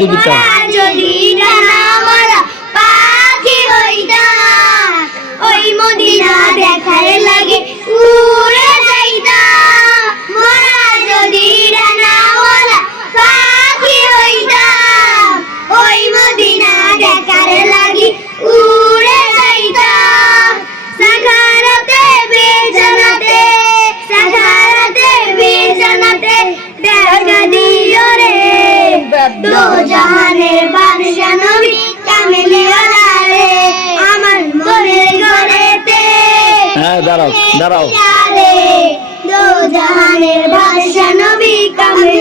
সহযোগিতা। যদি ডানা মারা পাখি হইতাম, ওই মদিনা দেখার লাগে উড়ে যাইতাম। মোরা যদি ডানা মারা পাখি হইতাম, ওই মদিনা দেখার লাগি উড়ে যাইতাম। সাখারাতে বেজানাতে, সাখারাতে বেজানাতে দেখা দিও রে, দো জাহানের বাদশা নবী কামিলিওয়ালা রে, আমার মনের ঘরেতে দাঁড়াও দাঁড়াও। দো জাহানের বাদশা নবী কামিলিওয়ালা।